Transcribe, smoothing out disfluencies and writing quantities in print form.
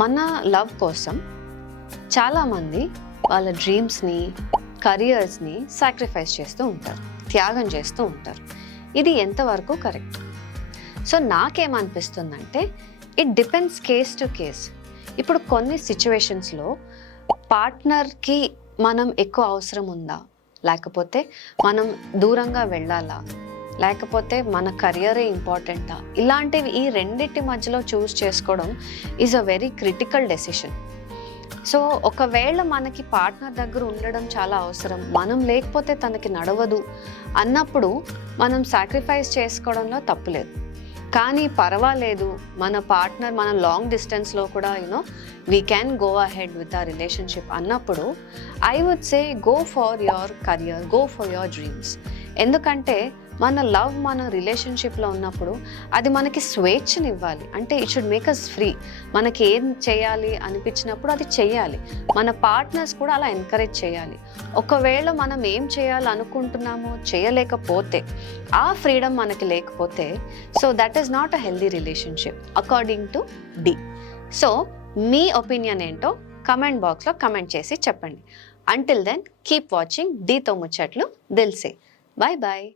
మన లవ్ కోసం చాలామంది వాళ్ళ డ్రీమ్స్ని, కెరియర్స్ని సాక్రిఫైస్ చేస్తూ ఉంటారు, త్యాగం చేస్తూ ఉంటారు. ఇది ఎంతవరకు కరెక్ట్? సో నాకేమనిపిస్తుందంటే it depends case to case. ఇప్పుడు కొన్ని సిచ్యువేషన్స్లో పార్ట్నర్కి మనం ఎక్కువ అవసరం ఉందా, లేకపోతే మనం దూరంగా వెళ్ళాలా, లేకపోతే మన కెరియరే ఇంపార్టెంటా, ఇలాంటివి ఈ రెండింటి మధ్యలో చూస్ చేసుకోవడం is a very critical decision. So ఒకవేళ మనకి పార్ట్నర్ దగ్గర ఉండడం చాలా అవసరం, మనం లేకపోతే తనకి నడవదు అన్నప్పుడు మనం సాక్రిఫైస్ చేసుకోవడంలో తప్పులేదు. కానీ పర్వాలేదు, మన పార్ట్నర్ మన లాంగ్ డిస్టెన్స్లో కూడా we can go ahead with a relationship అన్నప్పుడు I would say go for your career, go for your dreams. ఎందుకంటే మన లవ్ మన రిలేషన్షిప్లో ఉన్నప్పుడు అది మనకి స్వేచ్ఛనివ్వాలి. అంటే it should make us free. మనకి ఏం చేయాలి అనిపించినప్పుడు అది చేయాలి. మన పార్ట్నర్స్ కూడా అలా ఎంకరేజ్ చేయాలి. ఒకవేళ మనం ఏం చేయాలనుకుంటున్నామో చేయలేకపోతే, ఆ ఫ్రీడమ్ మనకి లేకపోతే, so that is not a healthy relationship according to Dee. So మీ ఒపీనియన్ ఏంటో కమెంట్ బాక్స్లో కమెంట్ చేసి చెప్పండి. అంటిల్ దెన్ కీప్ వాచింగ్ డీతో ముచ్చట్లు దిల్సే. Bye bye.